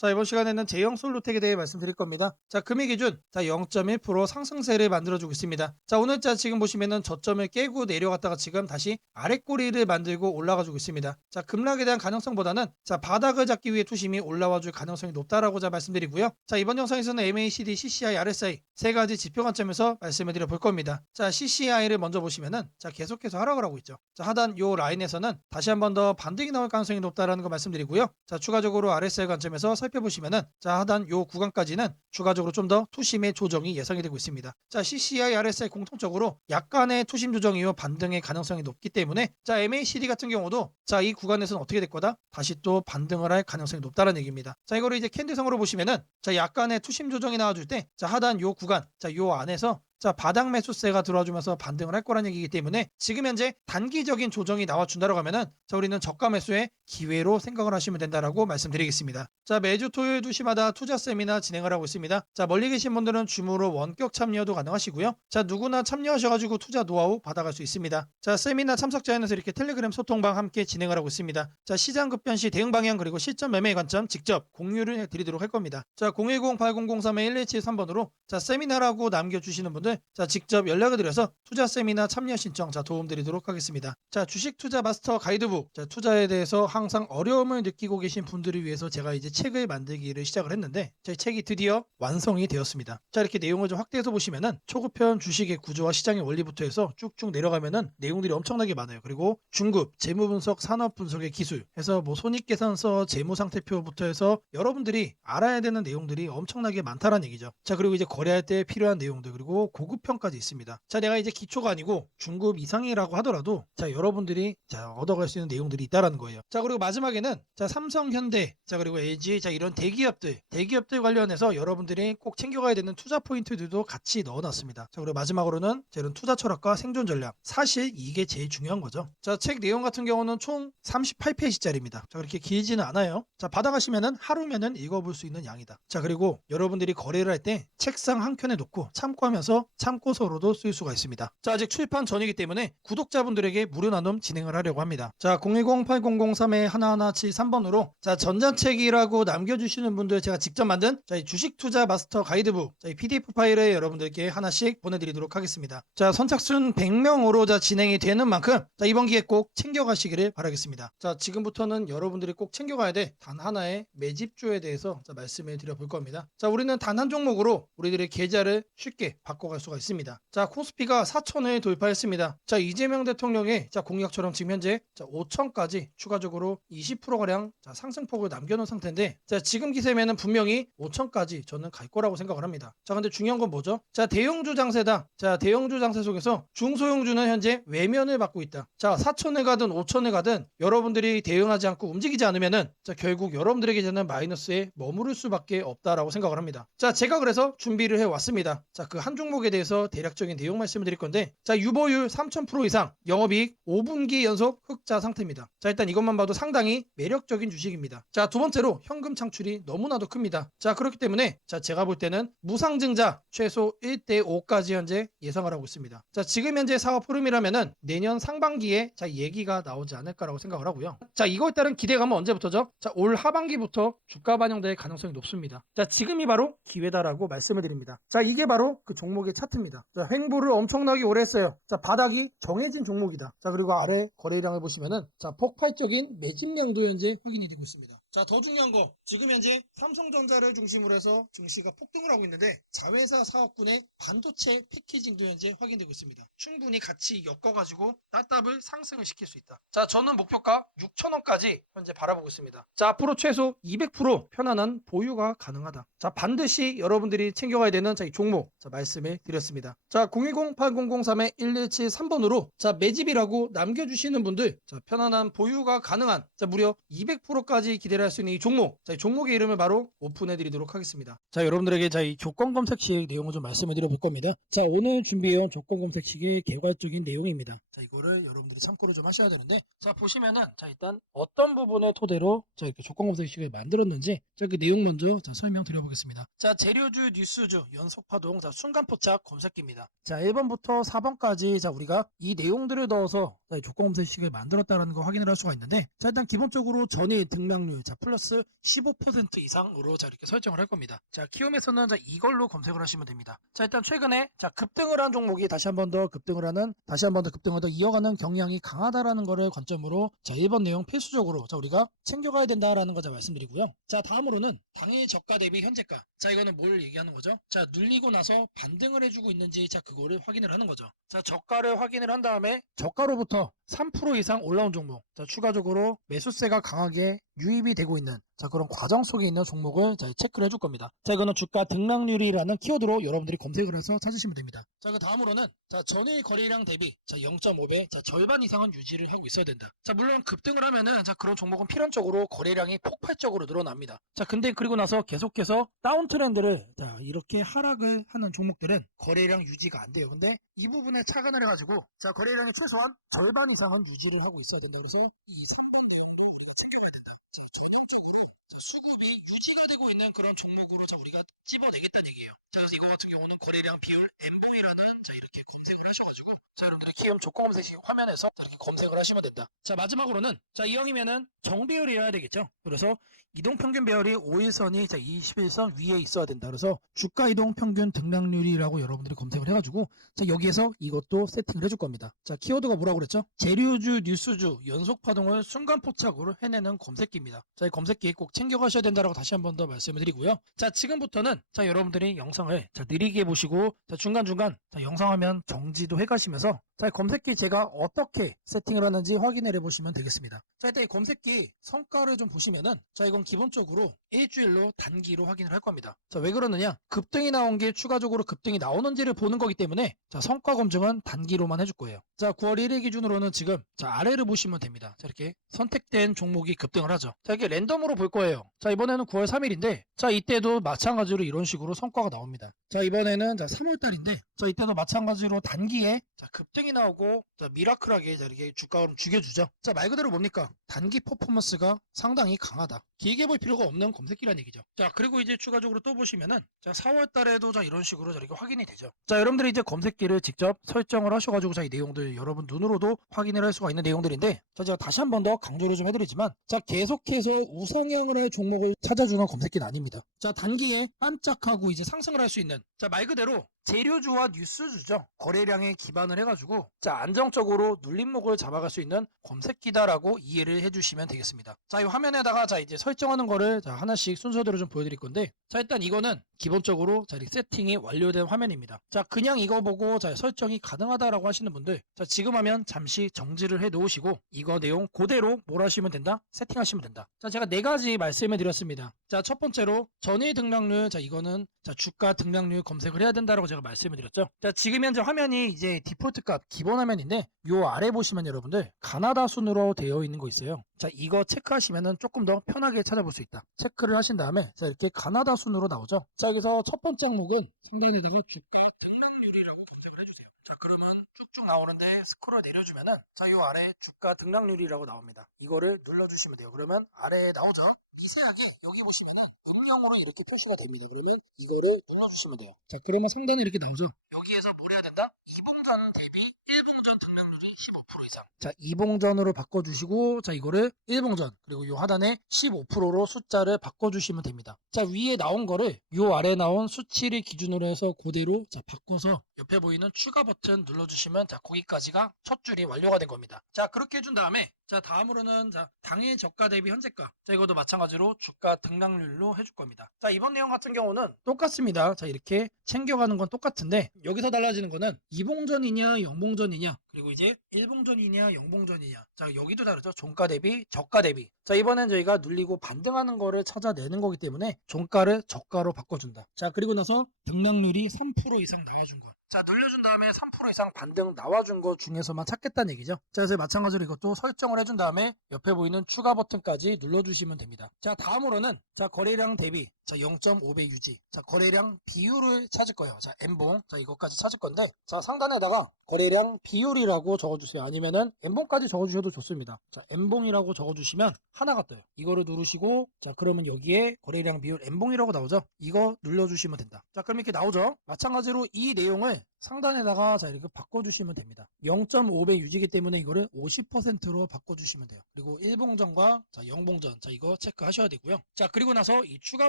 자, 이번 시간에는 제형 솔루텍에 대해 말씀드릴 겁니다. 자, 금일 기준 0.1% 상승세를 만들어주고 있습니다. 자, 오늘자 지금 보시면은 저점을 깨고 내려갔다가 지금 다시 아랫꼬리를 만들고 올라가주고 있습니다. 자, 급락에 대한 가능성보다는 바닥을 잡기 위해 투심이 올라와줄 가능성이 높다라고 말씀드리고요. 자, 이번 영상에서는 MACD, CCI, RSI 세 가지 지표 관점에서 말씀을 드려 볼 겁니다. 자, CCI를 먼저 보시면은 계속해서 하락을 하고 있죠. 자, 하단 요 라인에서는 다시 한 번 더 반등이 나올 가능성이 높다라는 거 말씀드리고요. 자, 추가적으로 RSI 관점에서 살펴보시면은 하단 요 구간까지는 추가적으로 좀 더 투심의 조정이 예상이 되고 있습니다. 자, CCI, RSI 공통적으로 약간의 투심 조정 이후 반등의 가능성이 높기 때문에 MACD 같은 경우도 이 구간에서는 어떻게 될 거다? 다시 또 반등을 할 가능성이 높다는 얘기입니다. 자, 이거를 이제 캔들성으로 보시면은 약간의 투심 조정이 나와줄 때 하단 요 구간 요 안에서 바닥 매수세가 들어와주면서 반등을 할 거란 얘기이기 때문에 지금 현재 단기적인 조정이 나와준다고 하면은 우리는 저가 매수의 기회로 생각을 하시면 된다라고 말씀드리겠습니다. 자, 매주 토요일 2시마다 투자 세미나 진행을 하고 있습니다. 자, 멀리 계신 분들은 줌으로 원격 참여도 가능하시고요. 자, 누구나 참여하셔가지고 투자 노하우 받아갈 수 있습니다. 자, 세미나 참석자에서 이렇게 텔레그램 소통방 함께 진행을 하고 있습니다. 자, 시장 급변 시 대응 방향 그리고 시점 매매 관점 직접 공유를 해드리도록 할 겁니다. 자, 010-8003-1173번으로 세미나라고 남겨주시는 분들 직접 연락을 드려서 투자 세미나 참여 신청 도움드리도록 하겠습니다. 자, 주식 투자 마스터 가이드북, 투자에 대해서 항상 어려움을 느끼고 계신 분들을 위해서 제가 이제 책을 만들기를 시작을 했는데 제 책이 드디어 완성이 되었습니다. 자, 이렇게 내용을 좀 확대해서 보시면은 초급편 주식의 구조와 시장의 원리부터 해서 쭉쭉 내려가면은 내용들이 엄청나게 많아요. 그리고 중급, 재무 분석, 산업 분석의 기술 해서 손익계산서, 재무 상태표부터 해서 여러분들이 알아야 되는 내용들이 엄청나게 많다라는 얘기죠. 자, 그리고 이제 거래할 때 필요한 내용들 그리고 고급편까지 있습니다. 자, 내가 이제 기초가 아니고 중급 이상이라고 하더라도 여러분들이 얻어갈 수 있는 내용들이 있다라는 거예요. 자, 그리고 마지막에는 삼성, 현대, 그리고 LG 이런 대기업들 관련해서 여러분들이 꼭 챙겨가야 되는 투자 포인트들도 같이 넣어놨습니다. 자, 그리고 마지막으로는 이런 투자 철학과 생존 전략. 사실 이게 제일 중요한 거죠. 자, 책 내용 같은 경우는 총 38페이지짜리입니다. 자, 그렇게 길지는 않아요. 자, 받아가시면은 하루면은 읽어볼 수 있는 양이다. 자, 그리고 여러분들이 거래를 할 때 책상 한 켠에 놓고 참고하면서 참고서로도 쓸 수가 있습니다. 자, 아직 출판 전이기 때문에 구독자분들에게 무료 나눔 진행을 하려고 합니다. 자, 010-8003-1173번으로 전자책이라고 남겨주시는 분들 제가 직접 만든 이 주식 투자 마스터 가이드북 이 PDF 파일을 여러분들께 하나씩 보내드리도록 하겠습니다. 자, 선착순 100명으로 진행이 되는 만큼 이번 기회 꼭 챙겨가시기를 바라겠습니다. 자, 지금부터는 여러분들이 꼭 챙겨가야 돼 단 하나의 매집주에 대해서 말씀을 드려볼 겁니다. 자, 우리는 단 한 종목으로 우리들의 계좌를 쉽게 바꿔갈 수가 있습니다. 자, 코스피가 4천을 돌파했습니다. 자, 이재명 대통령의 공약처럼 지금 현재 5천까지 추가적으로 20%가량 상승폭을 남겨놓은 상태인데 지금 기세면은 분명히 5천까지 저는 갈 거라고 생각을 합니다. 자, 근데 중요한 건 뭐죠? 자, 대형주 장세다. 자, 대형주 장세 속에서 중소형주는 현재 외면을 받고 있다. 자, 4천을 가든 5천을 가든 여러분들이 대응하지 않고 움직이지 않으면은 결국 여러분들에게 되는 마이너스에 머무를 수밖에 없다라고 생각을 합니다. 자, 제가 그래서 준비를 해왔습니다. 자, 그 한 종목에 대해서 대략적인 내용 말씀을 드릴 건데 유보율 3000% 이상, 영업이익 5분기 연속 흑자 상태입니다. 자, 일단 이것만 봐도 상당히 매력적인 주식입니다. 자, 두 번째로 현금 창출이 너무나도 큽니다. 자, 그렇기 때문에 제가 볼 때는 무상증자 최소 1대5까지 현재 예상을 하고 있습니다. 자, 지금 현재 사업 흐름이라면은 내년 상반기에 얘기가 나오지 않을까라고 생각을 하고요. 자, 이거에 따른 기대감은 언제부터죠? 자, 올 하반기부터 주가 반영될 가능성이 높습니다. 자, 지금이 바로 기회다라고 말씀을 드립니다. 자, 이게 바로 그 종목의 차트입니다. 자, 횡보를 엄청나게 오래 했어요. 자, 바닥이 정해진 종목이다. 자, 그리고 아래 거래량을 보시면은 폭발적인 매집량도 현재 확인이 되고 있습니다. 자, 더 중요한 거 지금 현재 삼성전자를 중심으로 해서 증시가 폭등을 하고 있는데 자회사 사업군의 반도체 패키징도 현재 확인되고 있습니다. 충분히 같이 엮어가지고 따따블 상승을 시킬 수 있다. 자, 저는 목표가 6천원까지 현재 바라보고 있습니다. 자, 앞으로 최소 200% 편안한 보유가 가능하다. 자, 반드시 여러분들이 챙겨가야 되는 이 종목 말씀을 드렸습니다. 자, 010-8003-1173번으로 매집이라고 남겨주시는 분들 편안한 보유가 가능한 무려 200%까지 기대를 할 수 있는 이 종목, 이 종목의 이름을 바로 오픈해 드리도록 하겠습니다. 자, 여러분들에게 이 조건 검색식 내용을 좀 말씀을 드려볼 겁니다. 자, 오늘 준비해온 조건 검색식의 개괄적인 내용입니다. 자, 이거를 여러분들이 참고를 좀 하셔야 되는데, 자, 보시면은 일단 어떤 부분을 토대로 이렇게 조건 검색식을 만들었는지 그 내용 먼저 설명드려보겠습니다. 자, 재료주, 뉴스주, 연속파동, 순간포착 검색기입니다. 자, 1번부터 4번까지 우리가 이 내용들을 넣어서 자, 이 조건 검색식을 만들었다는 거 확인을 할 수가 있는데, 자, 일단 기본적으로 전일 등락률, 자, 플러스 15% 이상으로 자, 이렇게 설정을 할 겁니다. 자, 키움에서는 자, 이걸로 검색을 하시면 됩니다. 자, 일단 최근에 자, 급등을 한 종목이 다시 한 번 더 급등을 이어가는 경향이 강하다라는 거를 관점으로 자, 1번 내용 필수적으로 자, 우리가 챙겨가야 된다라는 거 자, 말씀드리고요. 자, 다음으로는 당일 저가 대비 현재가. 자, 이거는 뭘 얘기하는 거죠? 자, 눌리고 나서 반등을 해주고 있는지 자, 그거를 확인을 하는 거죠. 자, 저가를 확인을 한 다음에 저가로부터 3% 이상 올라온 종목, 자, 추가적으로 매수세가 강하게 유입이 되고 있는 자, 그런 과정 속에 있는 종목을 자, 체크를 해줄 겁니다. 자, 이거는 주가 등락률이라는 키워드로 여러분들이 검색을 해서 찾으시면 됩니다. 자, 그 다음으로는 자, 전일 거래량 대비 자, 0.5배, 자, 절반 이상은 유지를 하고 있어야 된다. 자, 물론 급등을 하면은 자, 그런 종목은 필연적으로 거래량이 폭발적으로 늘어납니다. 자, 근데 그리고 나서 계속해서 다운 트렌드를 자, 이렇게 하락을 하는 종목들은 거래량 유지가 안 돼요. 근데 이 부분에 착안을 해가지고 자, 거래량이 최소한 절반 이상은 유지를 하고 있어야 된다. 그래서 이 3번 내용도 우리가 챙겨가야 된다. 자, 전형적으로 자, 수급이 유지가 되고 있는 그런 종목으로 자, 우리가 집어내겠다는 얘기예요. 자, 그래서 이거 같은 경우는 거래량 비율 MV라는 자, 이렇게 검색을 하셔가지고 자, 여러분들이 키움 조건 검색식 화면에서 자, 이렇게 검색을 하시면 된다. 자, 마지막으로는 자, 이형이면은 정배열이어야 되겠죠. 그래서 이동평균 배열이 5일선이 자, 21선 위에 있어야 된다. 그래서 주가 이동평균 등락률이라고 여러분들이 검색을 해가지고 자, 여기에서 이것도 세팅을 해줄 겁니다. 자, 키워드가 뭐라고 그랬죠? 재료주, 뉴스주, 연속 파동을 순간 포착으로 해내는 검색기입니다. 자, 이 검색기 꼭 챙겨가셔야 된다라고 다시 한 번 더 말씀을 드리고요. 자, 지금부터는 자, 여러분들이 영상을 자, 느리게 보시고 자, 중간중간 자, 영상 화면 정지도 해가시면서 자, 검색기 제가 어떻게 세팅을 하는지 확인을 해보시면 되겠습니다. 자, 일단 이 검색기 성과를 좀 보시면은 자, 이건 기본적으로 일주일로 단기로 확인을 할 겁니다. 자, 왜 그러느냐? 급등이 나온 게 추가적으로 급등이 나오는지를 보는 거기 때문에 자, 성과 검증은 단기로만 해줄 거예요. 자, 9월 1일 기준으로는 지금 자, 아래를 보시면 됩니다. 자, 이렇게 선택된 종목이 급등을 하죠. 자, 이게 랜덤으로 볼 거예요. 자, 이번에는 9월 3일인데 자, 이때도 마찬가지로 이런 식으로 성과가 나옵니다. 자, 이번에는 자, 3월 달인데 자, 이때도 마찬가지로 단기에 자, 급등이 나오고 자, 미라클하게 자, 이렇게 주가를 죽여주죠. 자, 말 그대로 뭡니까? 단기 퍼포먼스가 상당히 강하다. 길게 볼 필요가 없는 검색기란 얘기죠. 자, 그리고 이제 추가적으로 또 보시면은 자, 4월 달에도 자, 이런 식으로 자, 이렇게 확인이 되죠. 자, 여러분들이 이제 검색기를 직접 설정을 하셔가지고 자, 이 내용들 여러분 눈으로도 확인을 할 수가 있는 내용들인데 자, 제가 다시 한 번 더 강조를 좀 해드리지만 자, 계속해서 우상향을 할 종목을 찾아주는 검색기는 아닙니다. 자, 단기에 반짝하고 이제 상승을 할 수 있는 자, 말 그대로 재료주와 뉴스주죠. 거래량에 기반을 해가지고 자, 안정적으로 눌림목을 잡아갈 수 있는 검색기다라고 이해를 해주시면 되겠습니다. 자, 이 화면에다가 자, 이제 설정하는 거를 자, 하나씩 순서대로 좀 보여드릴 건데 자, 일단 이거는 기본적으로 자, 이렇게 세팅이 완료된 화면입니다. 자, 그냥 이거 보고 자, 설정이 가능하다라고 하시는 분들 자, 지금 하면 잠시 정지를 해 놓으시고 이거 내용 그대로 뭘 하시면 된다? 세팅하시면 된다. 자, 제가 네 가지 말씀을 드렸습니다. 자, 첫 번째로 전일 등락률 자, 이거는 자, 주가 등락률 검색을 해야 된다라고 제가 말씀을 드렸죠. 자, 지금 현재 화면이 이제 디폴트 값 기본 화면인데 요 아래 보시면 여러분들 가나다 순으로 되어 있는 거 있어요. 자, 이거 체크하시면은 조금 더 편하게 찾아볼 수 있다. 체크를 하신 다음에 자, 이렇게 가나다 순으로 나오죠. 자, 여기서 첫 번째 항목은 상단에다가 주가 등락률이라고 검색을 해주세요. 자, 그러면 쭉쭉 나오는데 스크롤 내려주면은 자, 요 아래 주가 등락률이라고 나옵니다. 이거를 눌러주시면 돼요. 그러면 아래에 나오죠. 미세하게 여기 보시면은 음영으로 이렇게 표시가 됩니다. 그러면 이거를 눌러주시면 돼요. 자, 그러면 상단에 이렇게 나오죠. 여기에서 뭘 해야 된다? 이봉전 대비 1봉전 등락률이 15% 이상. 자, 이봉전으로 바꿔주시고 자, 이거를 1봉전 그리고 요 하단에 15%로 숫자를 바꿔주시면 됩니다. 자, 위에 나온 거를 요 아래 나온 수치를 기준으로 해서 그대로 자, 바꿔서 옆에 보이는 추가 버튼 눌러주시면 자, 거기까지가 첫 줄이 완료가 된 겁니다. 자, 그렇게 해준 다음에 자, 다음으로는 자, 당일 저가 대비 현재가. 자, 이것도 마찬가지로 주가 등락률로 해줄 겁니다. 자, 이번 내용 같은 경우는 똑같습니다. 자, 이렇게 챙겨가는 건 똑같은데 여기서 달라지는 거는 이봉전이냐 영봉전이냐 그리고 이제 일봉전이냐 영봉전이냐. 자, 여기도 다르죠. 종가 대비 저가 대비. 자, 이번엔 저희가 눌리고 반등하는 거를 찾아내는 거기 때문에 종가를 저가로 바꿔준다. 자, 그리고 나서 등락률이 3% 이상 나와준 거. 자, 눌려준 다음에 3% 이상 반등 나와준 것 중에서만 찾겠다는 얘기죠. 자, 그래서 마찬가지로 이것도 설정을 해준 다음에 옆에 보이는 추가 버튼까지 눌러주시면 됩니다. 자, 다음으로는 자, 거래량 대비 자, 0.5배 유지. 자, 거래량 비율을 찾을 거예요. 자, N봉. 자, 이것까지 찾을 건데 자, 상단에다가 거래량 비율이라고 적어주세요. 아니면은 N봉까지 적어주셔도 좋습니다. 자, N봉이라고 적어주시면 하나가 떠요. 이거를 누르시고 자, 그러면 여기에 거래량 비율 N봉이라고 나오죠. 이거 눌러주시면 된다. 자, 그럼 이렇게 나오죠. 마찬가지로 이 내용을 상단에다가 자 이렇게 바꿔주시면 됩니다. 0.5배 유지기 때문에 이거를 50%로 바꿔주시면 돼요. 그리고 1봉전과 자 0봉전 자 이거 체크하셔야 되고요. 자 그리고 나서 이 추가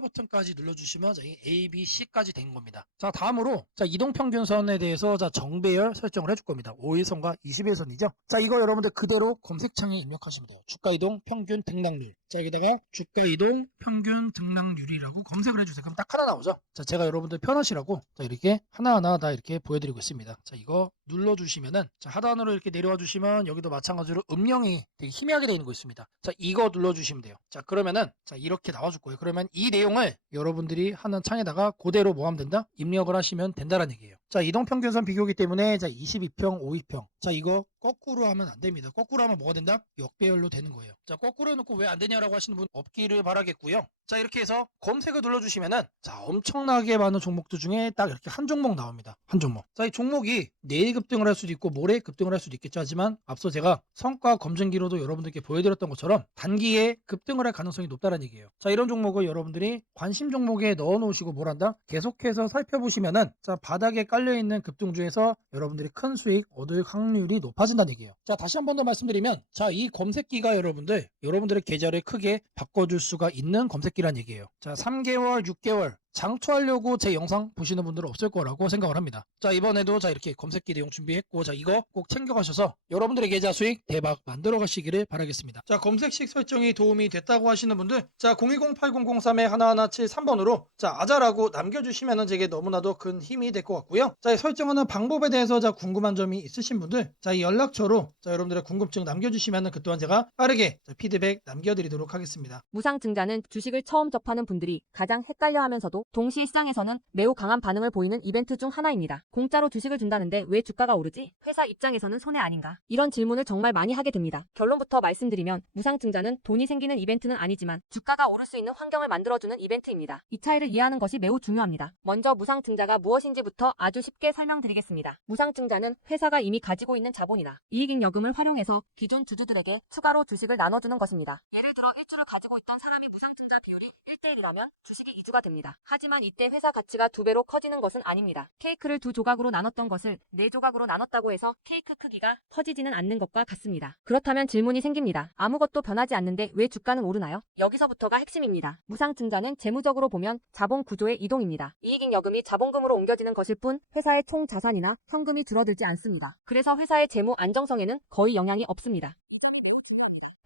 버튼까지 눌러주시면 자 이 A, B, C까지 된 겁니다. 자 다음으로 자 이동평균선에 대해서 자 정배열 설정을 해줄 겁니다. 5일선과 20일선이죠. 자 이거 여러분들 그대로 검색창에 입력하시면 돼요. 주가이동 평균 등락률. 자 여기다가 주가이동 평균 등락률이라고 검색을 해주세요. 그럼 딱 하나 나오죠. 자 제가 여러분들 편하시라고 자 이렇게 하나하나 다 이렇게 보여드리고 있습니다. 자 이거 눌러주시면은 자 하단으로 이렇게 내려와 주시면 여기도 마찬가지로 음영이 되게 희미하게 되어 있는 거 있습니다. 자 이거 눌러주시면 돼요. 자 그러면은 자 이렇게 나와줄 거예요. 그러면 이 내용을 여러분들이 하는 창에다가 그대로 뭐 하면 된다? 입력을 하시면 된다는 얘기예요. 자 이동평균선 비교기 때문에 자 22평 5위평 자 이거 거꾸로 하면 안 됩니다. 거꾸로 하면 뭐가 된다? 역배열로 되는 거예요. 자 거꾸로 해놓고 왜 안 되냐라고 하시는 분 없기를 바라겠고요. 자 이렇게 해서 검색을 눌러주시면은 자 엄청나게 많은 종목들 중에 딱 이렇게 한 종목 나옵니다. 한 종목. 자 이 종목이 내일 급등을 할 수도 있고 모레 급등을 할 수도 있겠죠. 하지만 앞서 제가 성과 검증기로도 여러분들께 보여드렸던 것처럼 단기에 급등을 할 가능성이 높다는 얘기예요. 자 이런 종목을 여러분들이 관심 종목에 넣어 놓으시고 뭘 한다? 계속해서 살펴보시면은 자 바닥에 깔려있는 급등주에서 여러분들이 큰 수익 얻을 확률이 높아진다는 얘기예요. 자 다시 한 번 더 말씀드리면 자 이 검색기가 여러분들의 계좌를 크게 바꿔줄 수가 있는 검색기란 얘기예요. 자 3개월 6개월 장투하려고 제 영상 보시는 분들은 없을 거라고 생각을 합니다. 자 이번에도 자 이렇게 검색기 내용 준비했고 자 이거 꼭 챙겨가셔서 여러분들의 계좌 수익 대박 만들어 가시기를 바라겠습니다. 자 검색식 설정이 도움이 됐다고 하시는 분들 자 010-8003-1173번으로 자 아자라고 남겨주시면 제게 너무나도 큰 힘이 될 것 같고요. 자 설정하는 방법에 대해서 자 궁금한 점이 있으신 분들 자 이 연락처로 자 여러분들의 궁금증 남겨주시면 그 또한 제가 빠르게 자, 피드백 남겨드리도록 하겠습니다. 무상증자는 주식을 처음 접하는 분들이 가장 헷갈려하면서도 동시에 시장에서는 매우 강한 반응을 보이는 이벤트 중 하나입니다. 공짜로 주식을 준다는데 왜 주가가 오르지? 회사 입장에서는 손해 아닌가? 이런 질문을 정말 많이 하게 됩니다. 결론부터 말씀드리면 무상증자는 돈이 생기는 이벤트는 아니지만 주가가 오를 수 있는 환경을 만들어주는 이벤트입니다. 이 차이를 이해하는 것이 매우 중요합니다. 먼저 무상증자가 무엇인지부터 아주 쉽게 설명드리겠습니다. 무상증자는 회사가 이미 가지고 있는 자본이나 이익잉여금을 활용해서 기존 주주들에게 추가로 주식을 나눠주는 것입니다. 예를 들어 1주를 가지고 있던 사람이 무상증자 비율이 1대1이라면 주식이 2주가 됩니다. 하지만 이때 회사 가치가 2배로 커지는 것은 아닙니다. 케이크를 2조각으로 나눴던 것을 4조각으로 나눴다고 해서 케이크 크기가 커지지는 않는 것과 같습니다. 그렇다면 질문이 생깁니다. 아무것도 변하지 않는데 왜 주가는 오르나요? 여기서부터가 핵심입니다. 무상증자는 재무적으로 보면 자본 구조의 이동입니다. 이익잉여금이 자본금으로 옮겨지는 것일 뿐 회사의 총 자산이나 현금이 줄어들지 않습니다. 그래서 회사의 재무 안정성에는 거의 영향이 없습니다.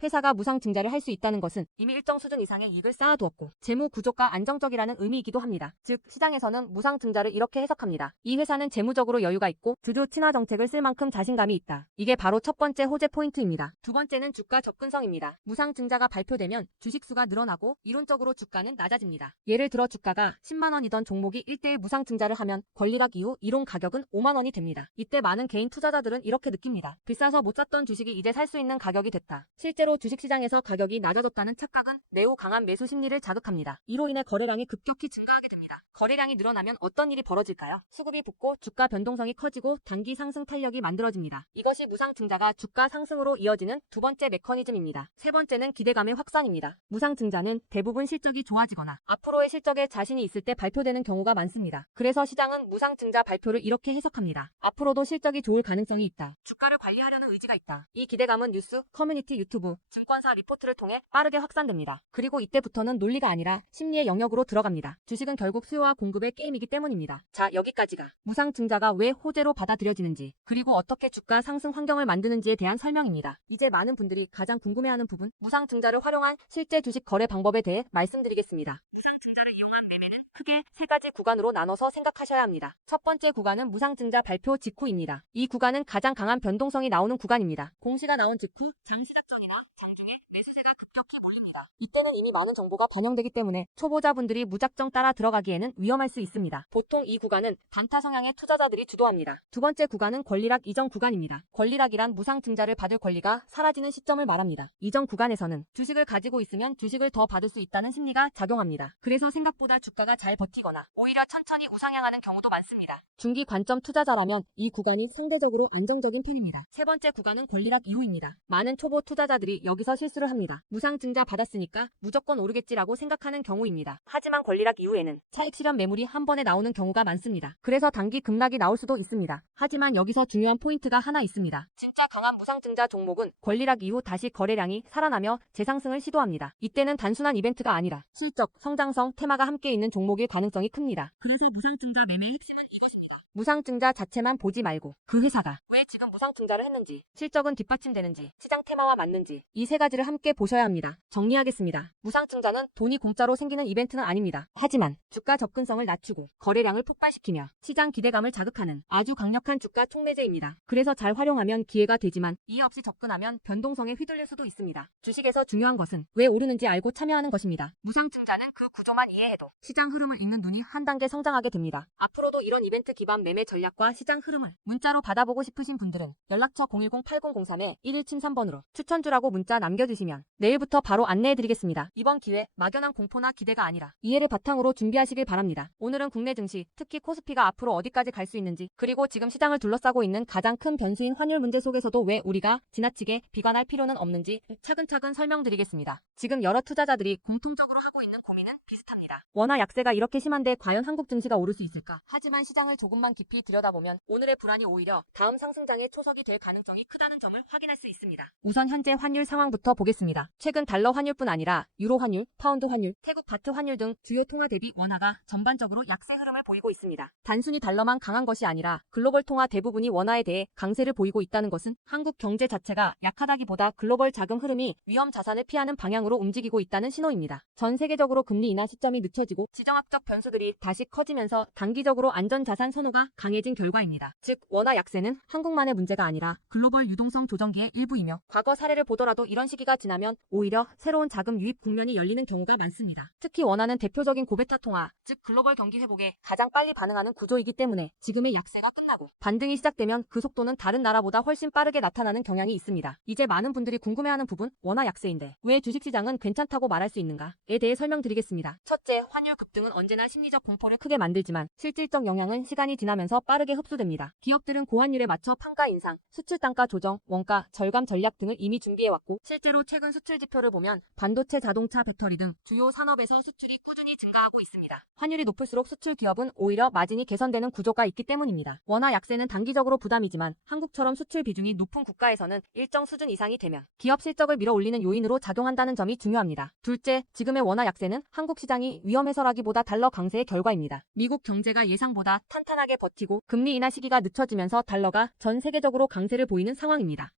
회사가 무상증자를 할 수 있다는 것은 이미 일정 수준 이상의 이익을 쌓아두었고 재무 구조가 안정적이라는 의미이기도 합니다. 즉 시장에서는 무상증자를 이렇게 해석합니다. 이 회사는 재무적으로 여유가 있고 주주 친화 정책을 쓸 만큼 자신감이 있다. 이게 바로 첫 번째 호재 포인트입니다. 두 번째는 주가 접근성입니다. 무상증자가 발표되면 주식수가 늘어나고 이론적으로 주가는 낮아집니다. 예를 들어 주가가 10만원이던 종목이 1대1 무상증자를 하면 권리락 이후 이론 가격은 5만원이 됩니다. 이때 많은 개인 투자자들은 이렇게 느낍니다. 비싸서 못 샀던 주식이 이제 살 수 있는 가격이 됐다. 실제로 주식시장에서 가격이 낮아졌다는 착각은 매우 강한 매수 심리를 자극합니다. 이로 인해 거래량이 급격히 증가하게 됩니다. 거래량이 늘어나면 어떤 일이 벌어질까요? 수급이 붙고 주가 변동성이 커지고 단기 상승 탄력이 만들어집니다. 이것이 무상증자가 주가 상승으로 이어지는 두 번째 메커니즘입니다. 세 번째는 기대감의 확산입니다. 무상증자는 대부분 실적이 좋아지거나 앞으로의 실적에 자신이 있을 때 발표되는 경우가 많습니다. 그래서 시장은 무상증자 발표를 이렇게 해석합니다. 앞으로도 실적이 좋을 가능성이 있다. 주가를 관리하려는 의지가 있다. 이 기대감은 뉴스, 커뮤니티, 유튜브, 증권사 리포트를 통해 빠르게 확산됩니다. 그리고 이때부터는 논리가 아니라 심리의 영역으로 들어갑니다. 주식은 결국 수요와 공급의 게임이기 때문입니다. 자, 여기까지가 무상증자가 왜 호재로 받아들여지는지 그리고 어떻게 주가 상승 환경을 만드는지에 대한 설명입니다. 이제 많은 분들이 가장 궁금해하는 부분 무상증자를 활용한 실제 주식 거래 방법에 대해 말씀드리겠습니다. 무상증자를 이용한 매매는 크게 세 가지 구간으로 나눠서 생각하셔야 합니다. 첫 번째 구간은 무상증자 발표 직후입니다. 이 구간은 가장 강한 변동성이 나오는 구간입니다. 공시가 나온 직후 장 시작 전이나 장중에 매수세가 급격히 몰립니다. 이때는 이미 많은 정보가 반영되기 때문에 초보자분들이 무작정 따라 들어가기에는 위험할 수 있습니다. 보통 이 구간은 단타 성향의 투자자들이 주도합니다. 두 번째 구간은 권리락 이전 구간입니다. 권리락이란 무상증자를 받을 권리가 사라지는 시점을 말합니다. 이전 구간에서는 주식을 가지고 있으면 주식을 더 받을 수 있다는 심리가 작용합니다. 그래서 생각보다 주가 주가가 잘 버티거나 오히려 천천히 우상향하는 경우도 많습니다. 중기 관점 투자자라면 이 구간이 상대적으로 안정적인 편입니다. 세 번째 구간은 권리락 이후입니다. 많은 초보 투자자들이 여기서 실수를 합니다. 무상증자 받았으니까 무조건 오르겠지라고 생각하는 경우입니다. 하지만 권리락 이후에는 차익 실현 매물이 한 번에 나오는 경우가 많습니다. 그래서 단기 급락이 나올 수도 있습니다. 하지만 여기서 중요한 포인트가 하나 있습니다. 진짜 강한 무상증자 종목은 권리락 이후 다시 거래량이 살아나며 재상승을 시도합니다. 이때는 단순한 이벤트가 아니라 실적, 성장성, 테마가 함께 있는 종목일 가능성이 큽니다. 그래서 무상증자 매매의 핵심은 이것입니다. 무상증자 자체만 보지 말고 그 회사가 왜 지금 무상증자를 했는지, 실적은 뒷받침되는지, 시장 테마와 맞는지 이 세 가지를 함께 보셔야 합니다. 정리하겠습니다. 무상증자는 돈이 공짜로 생기는 이벤트는 아닙니다. 하지만 주가 접근성을 낮추고 거래량을 폭발시키며 시장 기대감을 자극하는 아주 강력한 주가 촉매제입니다. 그래서 잘 활용하면 기회가 되지만 이해 없이 접근하면 변동성에 휘둘릴 수도 있습니다. 주식에서 중요한 것은 왜 오르는지 알고 참여하는 것입니다. 무상증자는 그 구조만 이해해도 시장 흐름을 읽는 눈이 한 단계 성장하게 됩니다. 앞으로도 이런 이벤트 기반 매매 전략과 시장 흐름을 문자로 받아보고 싶으신 분들은 연락처 010-8003-1173번으로 추천주라고 문자 남겨주시면 내일부터 바로 안내해드리겠습니다. 이번 기회 막연한 공포나 기대가 아니라 이해를 바탕으로 준비하시길 바랍니다. 오늘은 국내 증시, 특히 코스피가 앞으로 어디까지 갈 수 있는지, 그리고 지금 시장을 둘러싸고 있는 가장 큰 변수인 환율 문제 속에서도 왜 우리가 지나치게 비관할 필요는 없는지 차근차근 설명드리겠습니다. 지금 여러 투자자들이 공통적으로 하고 있는 고민은 비슷합니다. 원화 약세가 이렇게 심한데 과연 한국 증시가 오를 수 있을까? 하지만 시장을 조금만 깊이 들여다보면 오늘의 불안이 오히려 다음 상승장의 초석이 될 가능성이 크다는 점을 확인할 수 있습니다. 우선 현재 환율 상황부터 보겠습니다. 최근 달러 환율뿐 아니라 유로 환율, 파운드 환율, 태국 바트 환율 등 주요 통화 대비 원화가 전반적으로 약세 흐름을 보이고 있습니다. 단순히 달러만 강한 것이 아니라 글로벌 통화 대부분이 원화에 대해 강세를 보이고 있다는 것은 한국 경제 자체가 약하다기보다 글로벌 자금 흐름이 위험 자산을 피하는 방향으로 움직이고 있다는 신호입니다. 전 세계적으로 금리 인하 시점이 늦춰지고 지정학적 변수들이 다시 커지면서 단기적으로 안전자산 선호가 강해진 결과입니다. 즉 원화 약세는 한국만의 문제가 아니라 글로벌 유동성 조정기의 일부이며 과거 사례를 보더라도 이런 시기가 지나면 오히려 새로운 자금 유입 국면이 열리는 경우가 많습니다. 특히 원화는 대표적인 고베타 통화, 즉 글로벌 경기 회복에 가장 빨리 반응하는 구조이기 때문에 지금의 약세가 끝나고 반등이 시작되면 그 속도는 다른 나라보다 훨씬 빠르게 나타나는 경향이 있습니다. 이제 많은 분들이 궁금해하는 부분, 원화 약세인데 왜 주식시장은 괜찮다고 말할 수 있는가에 대해 설명드리겠습니다. 첫째, 환율 급등은 언제나 심리적 공포를 크게 만들지만 실질적 영향은 시간이 지나면서 빠르게 흡수됩니다. 기업들은 고환율에 맞춰 판가 인상, 수출 단가 조정, 원가 절감 전략 등을 이미 준비해왔고 실제로 최근 수출 지표를 보면 반도체, 자동차, 배터리 등 주요 산업에서 수출이 꾸준히 증가하고 있습니다. 환율이 높을수록 수출 기업은 오히려 마진이 개선되는 구조가 있기 때문입니다. 원화 약세는 단기적으로 부담이지만 한국처럼 수출 비중이 높은 국가에서는 일정 수준 이상이 되면 기업 실적을 밀어올리는 요인으로 작용한다는 점이 중요합니다. 둘째, 지금의 원화 약세는 한국 시장이 위험해서라기보다 달러 강세의 결과입니다. 미국 경제가 예상보다 탄탄하게 버티고 금리 인하 시기가 늦춰지면서 달러가 전 세계적으로 강세를 보이는 상황입니다.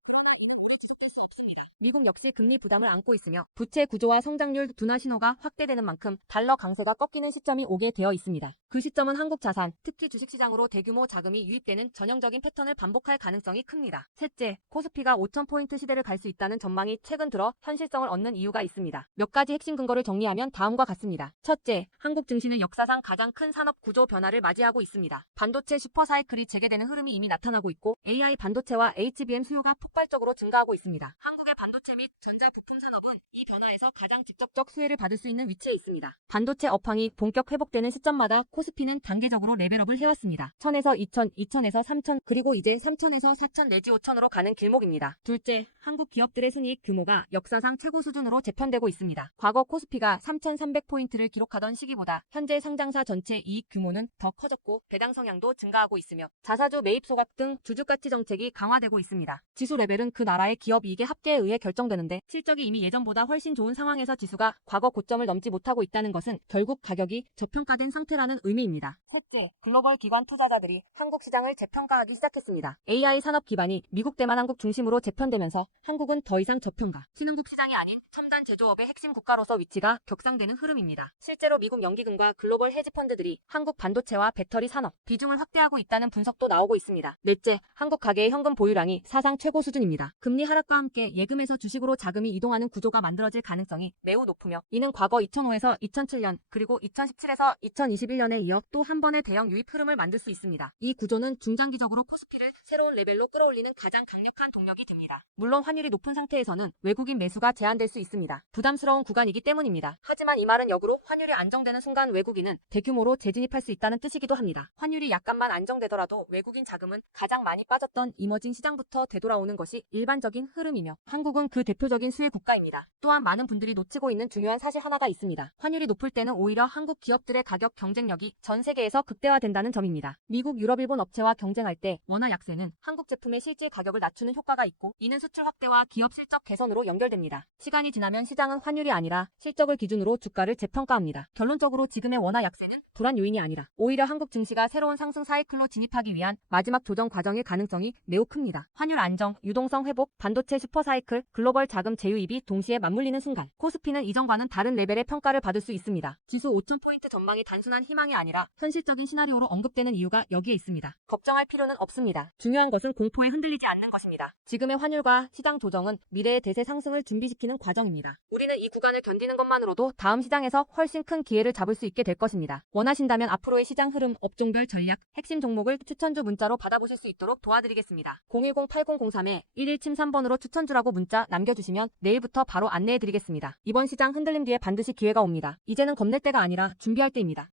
지속될 수 없습니다. 미국 역시 금리 부담을 안고 있으며 부채 구조와 성장률 둔화 신호가 확대되는 만큼 달러 강세가 꺾이는 시점이 오게 되어 있습니다. 그 시점은 한국 자산, 특히 주식시장으로 대규모 자금이 유입되는 전형적인 패턴을 반복할 가능성이 큽니다. 셋째, 코스피가 5,000포인트 시대를 갈 수 있다는 전망이 최근 들어 현실성을 얻는 이유가 있습니다. 몇 가지 핵심 근거를 정리하면 다음과 같습니다. 첫째, 한국 증시는 역사상 가장 큰 산업 구조 변화를 맞이하고 있습니다. 반도체 슈퍼사이클이 재개되는 흐름이 이미 나타나고 있고 AI 반도체와 HBM 수요가 폭발적으로 증가하고 있습니다. 한국의 반도체 및 전자 부품 산업은 이 변화에서 가장 직접적 수혜를 받을 수 있는 위치에 있습니다. 반도체 업황이 본격 회복되는 시점마다 코스피는 단계적으로 레벨업을 해왔습니다. 1000에서 2000, 2000에서 3000, 그리고 이제 3000에서 4000 내지 5000으로 가는 길목입니다. 둘째, 한국 기업들의 순이익 규모가 역사상 최고 수준으로 재편되고 있습니다. 과거 코스피가 3300포인트를 기록하던 시기보다 현재 상장사 전체 이익 규모는 더 커졌고 배당 성향도 증가하고 있으며 자사주 매입 소각 등 주주가치 정책이 강화되고 있습니다. 지수 레벨은 그 나라의 기업 이익의 합계에 의해 결정되는데 실적이 이미 예전보다 훨씬 좋은 상황에서 지수가 과거 고점을 넘지 못하고 있다는 것은 결국 가격이 저평가된 상태라는 의미입니다. 셋째, 글로벌 기관 투자자들이 한국 시장을 재평가하기 시작했습니다. AI 산업 기반이 미국 대만 한국 중심으로 재편되면서 한국은 더 이상 저평가, 신흥국 시장이 아닌 첨단 제조업의 핵심 국가로서 위치가 격상되는 흐름입니다. 실제로 미국 연기금과 글로벌 헤지펀드들이 한국 반도체와 배터리 산업 비중을 확대하고 있다는 분석도 나오고 있습니다. 넷째, 한국 가계의 현금 보유량이 사상 최고 수준입니다. 금리 하락과 함께 예금에서 화물에서 주식으로 자금이 이동하는 구조가 만들어질 가능성이 매우 높으며 이는 과거 2005에서 2007년 그리고 2017에서 2021년에 이어 또 한 번의 대형 유입 흐름을 만들 수 있습니다. 이 구조는 중장기적으로 코스피를 새로운 레벨로 끌어올리는 가장 강력한 동력이 됩니다. 물론 환율이 높은 상태에서는 외국인 매수가 제한될 수 있습니다. 부담스러운 구간이기 때문입니다. 하지만 이 말은 역으로 환율이 안정되는 순간 외국인은 대규모로 재진입할 수 있다는 뜻이기도 합니다. 환율이 약간만 안정되더라도 외국인 자금은 가장 많이 빠졌던 이머징 시장부터 되돌아오는 것이 일반적인 흐름이며 한국은 그 대표적인 수혜 국가입니다. 또한 많은 분들이 놓치고 있는 중요한 사실 하나가 있습니다. 환율이 높을 때는 오히려 한국 기업들의 가격 경쟁력이 전 세계에서 극대화된다는 점입니다. 미국, 유럽, 일본 업체와 경쟁할 때 원화 약세는 한국 제품의 실질 가격을 낮추는 효과가 있고 이는 수출 확대와 기업 실적 개선으로 연결됩니다. 시간이 지나면 시장은 환율이 아니라 실적을 기준으로 주가를 재평가합니다. 결론적으로 지금의 원화 약세는 불안 요인이 아니라 오히려 한국 증시가 새로운 상승 사이클로 진입하기 위한 마지막 조정 과정일 가능성이 매우 큽니다. 환율 안정, 유동성 회복, 반도체 슈퍼사이클, 글로벌 자금 재유입이 동시에 맞물리는 순간 코스피는 이전과는 다른 레벨의 평가를 받을 수 있습니다. 지수 5,000포인트 전망이 단순한 희망이 아니라 현실적인 시나리오로 언급되는 이유가 여기에 있습니다. 걱정할 필요는 없습니다. 중요한 것은 공포에 흔들리지 않는 것입니다. 지금의 환율과 시장 조정은 미래의 대세 상승을 준비시키는 과정입니다. 우리는 이 구간을 견디는 것만으로도 다음 시장에서 훨씬 큰 기회를 잡을 수 있게 될 것입니다. 원하신다면 앞으로의 시장 흐름, 업종별 전략, 핵심 종목을 추천주 문자로 받아보실 수 있도록 도와드리겠습니다. 010-8003-1173번으로 추천주라고 문자 남겨주시면 내일부터 바로 안내해드리겠습니다. 이번 시장 흔들림 뒤에 반드시 기회가 옵니다. 이제는 겁낼 때가 아니라 준비할 때입니다.